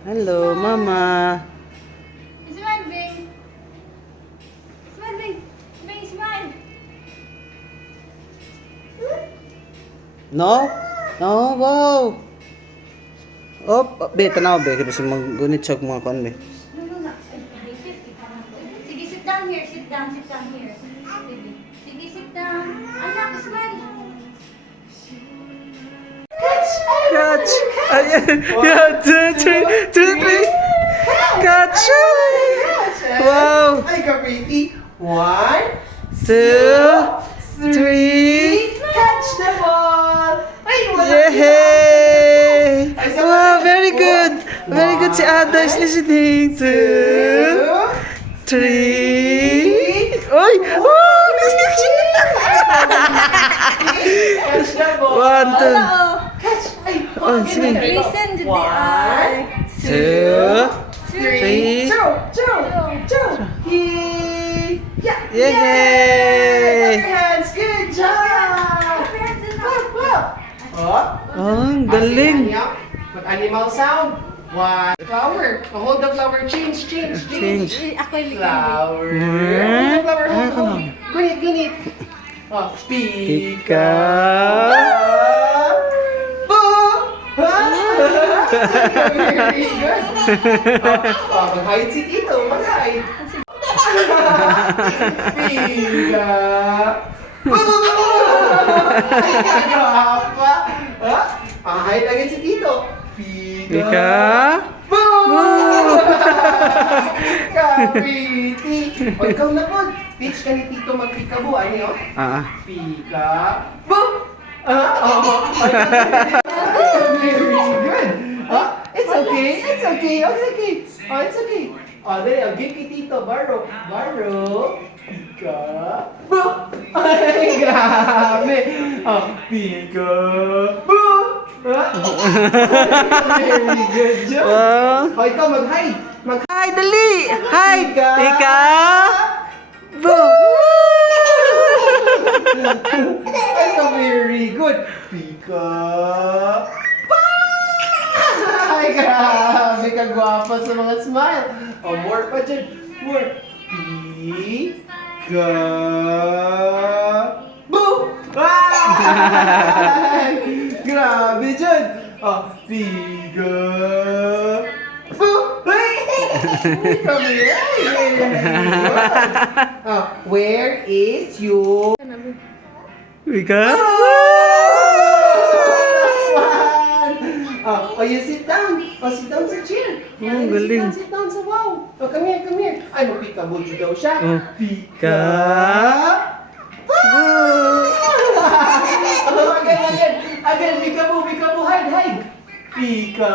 Hello, Mama. Smile, Bing. Smile, Bing. Bing, smile. No? No, wow. Be, tanaw, be. Kasi mag-gunit siya mga kon, be. No, no, no. Sige, sit down here. Sit down here. Sige, sige, sit down. Anak, smile. Catch! Ayan! Yeah, 2, 3, 2, 3! Catch! Wow! Ay, ka-pretty. 1, 2, 3! Catch the ball! Ay, wala. Yay! Ay, Wow, very good! Very good si Ada is listening. 2, 3! Oy! Wow! Catch the ball. 1, 2, Catch. Ay, Oh, sige. Listen to the eye. 2, 3. 3! Two. Yeah. Yay! Hands. Good job. Oh. Oh, ang galing! Mag-animal sound. 1. Flower. Hold the flower. Change. Change. Ako yung Flower. Hmm? Hold the flower. Ah, Hold. Gunit. Oh, Pika. Very good. Oh, mag-hide si Tito. Mag-hide. Pika. Gapa. Hide agad si Tito. Pika. Ka-pretty. O, ikaw na po. Teach ka ni Tito mag-peekaboo. Ano yun? Pika. Boo! Oo. Very good. It's okay. It's okay. Dali, I'll give kay Tito. Baro. Pika. Boo! Ay, grabe. Pika. Boo! Very good job. Wow! Ikaw mag-hide. Hi, dali! Hi! Pika! Boom! Ito, very good. Pika. Ay, grabe ka gwapa sa mga smile. More pa dyan. More. Pika. Boo! Ay! Grabe dyan. Pika. Boo! Ay! Come here. Where is your... Pika? You sit down. Sit down sa chair. Oh, galing. Sit down sa wow. Come here. Ay, magpika-bully daw siya. Pika? Again, peekaboo, hide. Pika.